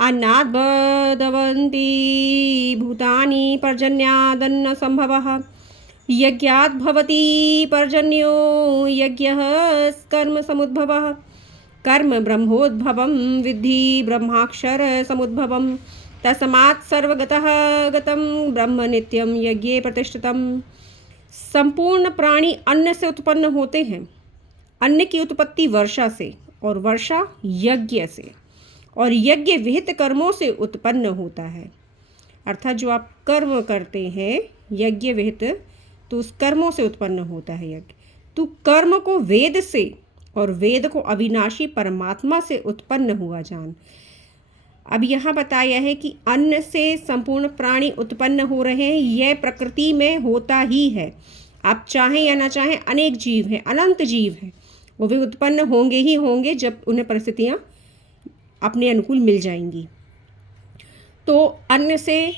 अन्नाद्भवन्ति भूतानि पर्जन्यादन्न संभवः यज्ञात् भवति पर्जन्यो यज्ञः कर्म समुद्भवः कर्म ब्रह्मोद्भवं विद्धि ब्रह्माक्षर समुद्भवं तस्मात् सर्वगतः गतं ब्रह्म नित्यं यज्ञे प्रतिष्ठितम्। संपूर्ण प्राणी अन्न से उत्पन्न होते हैं। अन्न की उत्पत्ति वर्षा से और वर्षा यज्ञ से और यज्ञ विहित कर्मों से उत्पन्न होता है। अर्थात जो आप कर्म करते हैं यज्ञ विहित, तो उस कर्मों से उत्पन्न होता है यज्ञ। तो कर्म को वेद से और वेद को अविनाशी परमात्मा से उत्पन्न हुआ जान। अब यहाँ बताया है कि अन्न से संपूर्ण प्राणी उत्पन्न हो रहे हैं। यह प्रकृति में होता ही है। आप चाहें या ना चाहें, अनेक जीव हैं, अनंत जीव हैं, वो भी उत्पन्न होंगे ही होंगे जब उन्हें परिस्थितियाँ अपने अनुकूल मिल जाएंगी। तो अन्न से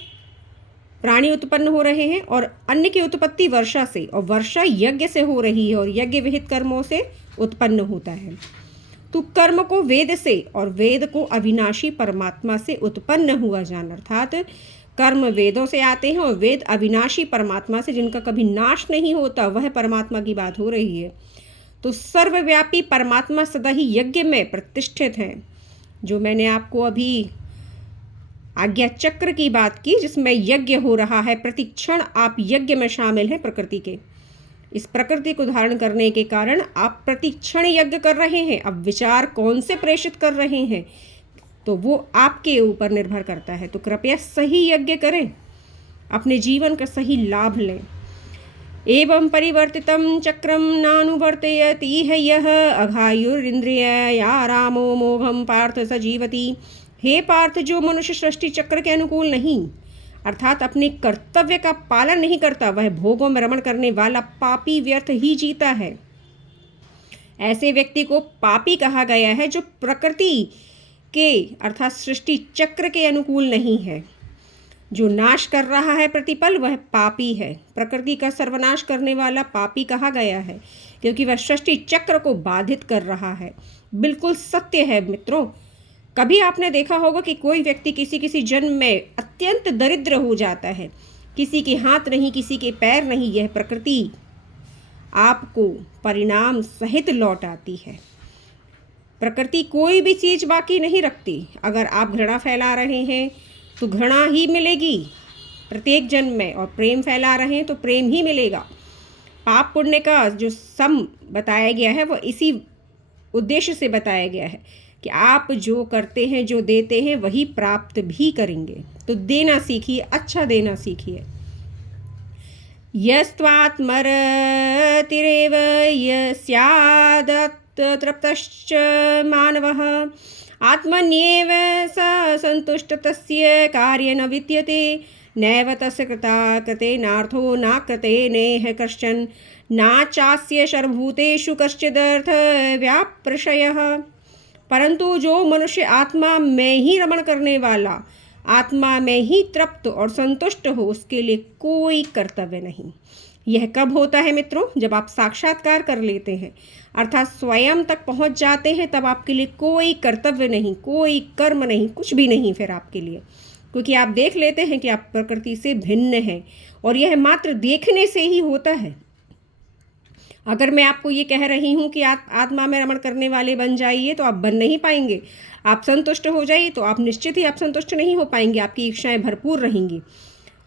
प्राणी उत्पन्न हो रहे हैं और अन्न की उत्पत्ति वर्षा से और वर्षा यज्ञ से हो रही है और यज्ञ विहित कर्मों से उत्पन्न होता है। तो कर्म को वेद से और वेद को अविनाशी परमात्मा से उत्पन्न हुआ जान। अर्थात कर्म वेदों से आते हैं और वेद अविनाशी परमात्मा से, जिनका कभी नाश नहीं होता, वह परमात्मा की बात हो रही है। तो सर्वव्यापी परमात्मा सदा ही यज्ञ में प्रतिष्ठित है। जो मैंने आपको अभी आज्ञा चक्र की बात की, जिसमें यज्ञ हो रहा है, प्रति क्षण आप यज्ञ में शामिल हैं प्रकृति के। इस प्रकृति को धारण करने के कारण आप प्रति क्षण यज्ञ कर रहे हैं। अब विचार कौन से प्रेषित कर रहे हैं तो वो आपके ऊपर निर्भर करता है। तो कृपया सही यज्ञ करें, अपने जीवन का सही लाभ लें। एवं परिवर्तितं चक्रम नानुवर्तयति यः अघायुरिन्द्रिया रामो मोघम पार्थ स जीवति। हे पार्थ, जो मनुष्य सृष्टि चक्र के अनुकूल नहीं, अर्थात अपने कर्तव्य का पालन नहीं करता, वह भोगों में रमण करने वाला पापी व्यर्थ ही जीता है। ऐसे व्यक्ति को पापी कहा गया है जो प्रकृति के अर्थात सृष्टि चक्र के अनुकूल नहीं है। जो नाश कर रहा है प्रतिपल, वह पापी है। प्रकृति का सर्वनाश करने वाला पापी कहा गया है क्योंकि वह सृष्टि चक्र को बाधित कर रहा है। बिल्कुल सत्य है मित्रों। कभी आपने देखा होगा कि कोई व्यक्ति किसी जन्म में अत्यंत दरिद्र हो जाता है, किसी के हाथ नहीं, किसी के पैर नहीं, यह प्रकृति आपको परिणाम सहित लौट आती है। प्रकृति कोई भी चीज़ बाकी नहीं रखती। अगर आप घृणा फैला रहे हैं तो घृणा ही मिलेगी प्रत्येक जन्म में, और प्रेम फैला रहे हैं तो प्रेम ही मिलेगा। पाप पुण्य का जो सम बताया गया है वो इसी उद्देश्य से बताया गया है कि आप जो करते हैं, जो देते हैं, वही प्राप्त भी करेंगे। तो देना सीखिए, अच्छा देना सीखिए। यस्त्वात्मरतिरेव यस्यादतृप्तश्च मानवः आत्मन्येव स संतुष्ट तस्य कार्य न विद्यते नैव तस्य कृतेनार्थो न कृतेनेह कश्चन न चास्य सर्वभूतेषु कश्चिदर्थ व्याप्रशयः। परंतु जो मनुष्य आत्मा में ही रमण करने वाला, आत्मा में ही तृप्त और संतुष्ट हो, उसके लिए कोई कर्तव्य नहीं। यह कब होता है मित्रों? जब आप साक्षात्कार कर लेते हैं, अर्थात स्वयं तक पहुंच जाते हैं, तब आपके लिए कोई कर्तव्य नहीं, कोई कर्म नहीं, कुछ भी नहीं फिर आपके लिए, क्योंकि आप देख लेते हैं कि आप प्रकृति से भिन्न हैं और यह मात्र देखने से ही होता है। अगर मैं आपको ये कह रही हूँ कि आप आत्मा में रमण करने वाले बन जाइए, तो आप बन नहीं पाएंगे। आप संतुष्ट हो जाइए तो आप निश्चित ही आप संतुष्ट नहीं हो पाएंगे। आपकी इच्छाएं भरपूर रहेंगी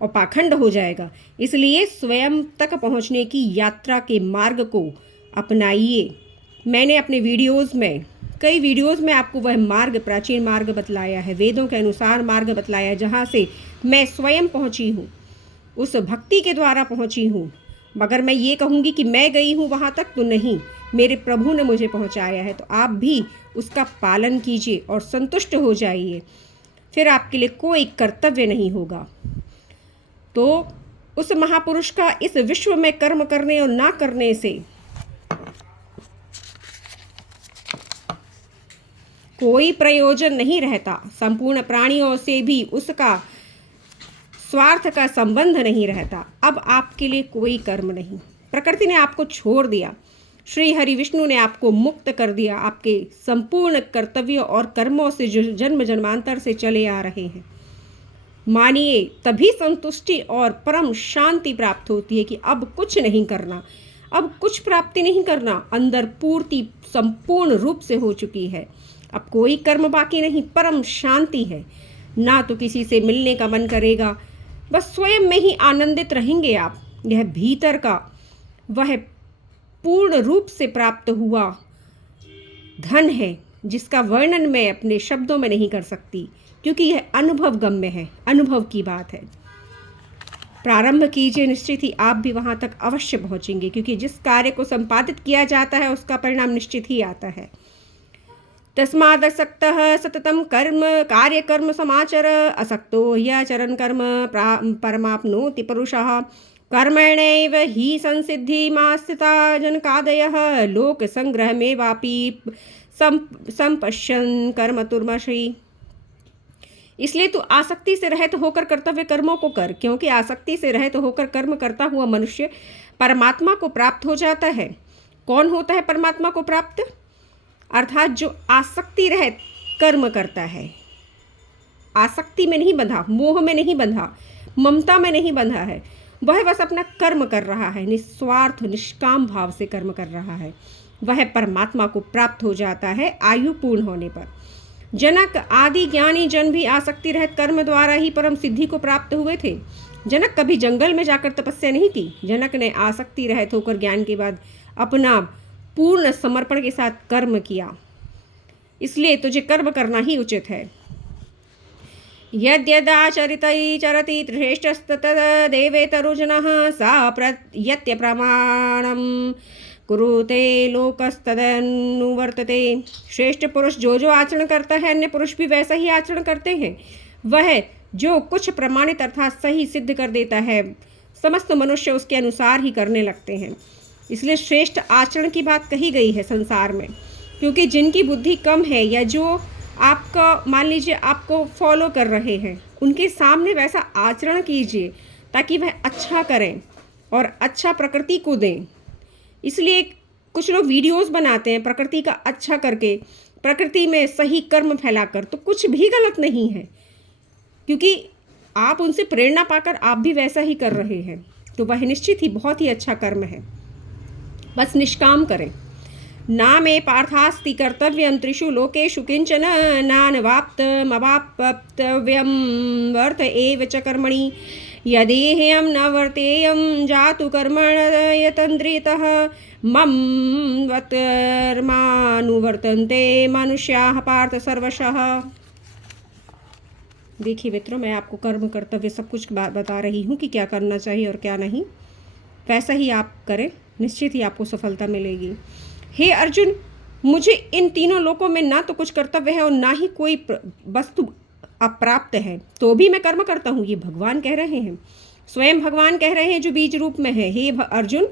और पाखंड हो जाएगा। इसलिए स्वयं तक पहुँचने की यात्रा के मार्ग को अपनाइए। मैंने अपने कई वीडियोज़ में आपको वह मार्ग, प्राचीन मार्ग बतलाया है, वेदों के अनुसार मार्ग बतलाया, जहाँ से मैं स्वयं पहुँची हूँ, उस भक्ति के द्वारा पहुँची हूँ। मगर मैं ये कहूँगी कि मैं गई हूँ वहाँ तक, तो नहीं, मेरे प्रभु ने मुझे पहुँचाया है। तो आप भी उसका पालन कीजिए और संतुष्ट हो जाइए, फिर आपके लिए कोई कर्तव्य नहीं होगा। तो उस महापुरुष का इस विश्व में कर्म करने और ना करने से कोई प्रयोजन नहीं रहता। संपूर्ण प्राणियों से भी उसका स्वार्थ का संबंध नहीं रहता। अब आपके लिए कोई कर्म नहीं, प्रकृति ने आपको छोड़ दिया, श्री हरि विष्णु ने आपको मुक्त कर दिया आपके संपूर्ण कर्तव्यों और कर्मों से जो जन्म जन्मांतर से चले आ रहे हैं। मानिए, तभी संतुष्टि और परम शांति प्राप्त होती है कि अब कुछ नहीं करना, अब कुछ प्राप्ति नहीं करना, अंदर पूर्ति संपूर्ण रूप से हो चुकी है। अब कोई कर्म बाकी नहीं, परम शांति है। ना तो किसी से मिलने का मन करेगा, बस स्वयं में ही आनंदित रहेंगे आप। यह भीतर का वह पूर्ण रूप से प्राप्त हुआ धन है जिसका वर्णन मैं अपने शब्दों में नहीं कर सकती, क्योंकि यह अनुभव गम्य है, अनुभव की बात है। प्रारंभ कीजिए, निश्चित ही आप भी वहाँ तक अवश्य पहुँचेंगे, क्योंकि जिस कार्य को संपादित किया जाता है उसका परिणाम निश्चित ही आता है। तस्मादसक्तः सततं कर्म कार्य कर्म समाचर, असक्तो ह्यचरन् कर्म परमाप्नोति पुरुषः। कर्मणैव हि संसिद्धिमास्थिता जनकादयः, लोक संग्रह में वापी संपश्यन् कर्मतुर्मषि। इसलिए तू आसक्ति से रहित होकर कर्तव्य कर्मों को कर, क्योंकि आसक्ति से रहित होकर कर्म करता हुआ मनुष्य परमात्मा को प्राप्त हो जाता है। कौन होता है परमात्मा को प्राप्त? अर्थात जो आसक्ति रहित कर्म करता है, आसक्ति में नहीं बंधा, मोह में नहीं बंधा, ममता में नहीं बंधा है, वह बस अपना कर्म कर रहा है, निस्वार्थ निष्काम भाव से कर्म कर रहा है, वह परमात्मा को प्राप्त हो जाता है आयु पूर्ण होने पर। जनक आदि ज्ञानी जन भी आसक्ति रहित कर्म द्वारा ही परम सिद्धि को प्राप्त हुए थे। जनक कभी जंगल में जाकर तपस्या नहीं की। जनक ने आसक्ति रहित होकर ज्ञान के बाद अपना पूर्ण समर्पण के साथ कर्म किया। इसलिए तुझे कर्म करना ही उचित है। यद्यदाचरितै चरति श्रेष्ठस्तदेवेतरुजनः सा प्रयत्य प्रमाणम् कुरुते लोकस्तदनुवर्तते। श्रेष्ठ पुरुष जो आचरण करता है, अन्य पुरुष भी वैसा ही आचरण करते हैं। वह जो कुछ प्रमाणित अर्थात सही सिद्ध कर देता है, समस्त मनुष्य उसके अनुसार ही करने लगते हैं। इसलिए श्रेष्ठ आचरण की बात कही गई है संसार में, क्योंकि जिनकी बुद्धि कम है या जो आपका मान लीजिए आपको फॉलो कर रहे हैं, उनके सामने वैसा आचरण कीजिए ताकि वह अच्छा करें और अच्छा प्रकृति को दें। इसलिए कुछ लोग वीडियोस बनाते हैं प्रकृति का अच्छा करके, प्रकृति में सही कर्म फैलाकर, तो कुछ भी गलत नहीं है, क्योंकि आप उनसे प्रेरणा पाकर आप भी वैसा ही कर रहे हैं, तो वह निश्चित ही बहुत ही अच्छा कर्म है। बस निष्काम करें। ना मे पार्थास्ति कर्तव्यं त्रिषु लोकेषु किंचन नानवाप्तमवाप्तव्यं वर्त एव च कर्मणि। यदेह्यं न वर्तेयं जातु कर्मण्यतन्द्रितः मम वत्कर्मानुवर्तन्ते मनुष्याः पार्थ सर्वशः। देखिए मित्रों, मैं आपको कर्म कर्तव्य सब कुछ बता रही हूँ कि क्या करना चाहिए और क्या नहीं। वैसा ही आप करें, निश्चित ही आपको सफलता मिलेगी। हे अर्जुन, मुझे इन तीनों लोकों में ना तो कुछ कर्तव्य है और ना ही कोई वस्तु अप्राप्त है, तो भी मैं कर्म करता हूँ। ये भगवान कह रहे हैं, स्वयं भगवान कह रहे हैं जो बीज रूप में है। हे अर्जुन,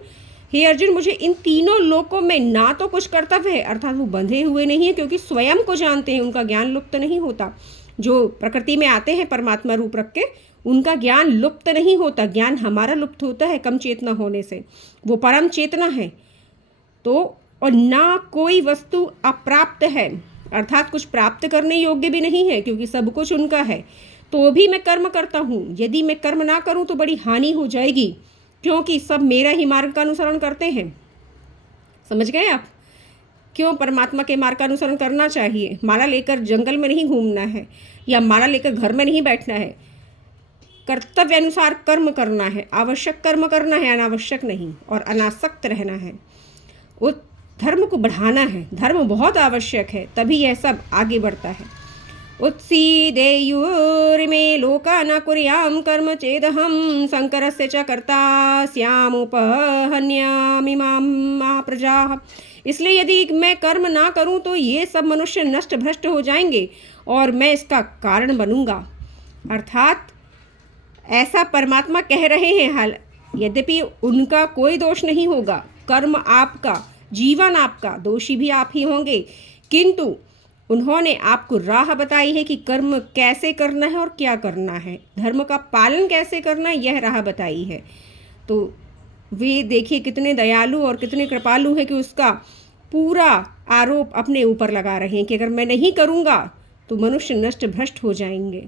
मुझे इन तीनों लोकों में ना तो कुछ कर्तव्य है, अर्थात वो बंधे हुए नहीं है, क्योंकि स्वयं को जानते हैं, उनका ज्ञान लुप्त नहीं होता। जो प्रकृति में आते हैं परमात्मा रूप रख के, उनका ज्ञान लुप्त नहीं होता। ज्ञान हमारा लुप्त होता है कम चेतना होने से, वो परम चेतना है। तो और ना कोई वस्तु अप्राप्त है, अर्थात कुछ प्राप्त करने योग्य भी नहीं है, क्योंकि सब कुछ उनका है। तो भी मैं कर्म करता हूँ। यदि मैं कर्म ना करूँ तो बड़ी हानि हो जाएगी, क्योंकि सब मेरा ही मार्ग का अनुसरण करते हैं। समझ गए आप? क्यों परमात्मा के मार्ग का अनुसरण करना चाहिए। माला लेकर जंगल में नहीं घूमना है, या माला लेकर घर में नहीं बैठना है। कर्तव्य अनुसार कर्म करना है, आवश्यक कर्म करना है, अनावश्यक नहीं, और अनासक्त रहना है। उस धर्म को बढ़ाना है, धर्म बहुत आवश्यक है, तभी यह सब आगे बढ़ता है। उत्सीदेयुर्मे लोका न कुर्यां कर्म चेदहं शंकरस्य च कर्ता स्यामुपहन्यामिमां प्रजाः। इसलिए यदि मैं कर्म ना करूं तो ये सब मनुष्य नष्ट भ्रष्ट हो जाएंगे और मैं इसका कारण बनूंगा। अर्थात ऐसा परमात्मा कह रहे हैं। हाल यद्यपि उनका कोई दोष नहीं होगा, कर्म आपका, जीवन आपका, दोषी भी आप ही होंगे, किंतु उन्होंने आपको राह बताई है कि कर्म कैसे करना है और क्या करना है, धर्म का पालन कैसे करना है, यह राह बताई है। तो वे देखिए कितने दयालु और कितने कृपालु हैं कि उसका पूरा आरोप अपने ऊपर लगा रहे हैं कि अगर मैं नहीं करूँगा तो मनुष्य नष्ट भ्रष्ट हो जाएंगे।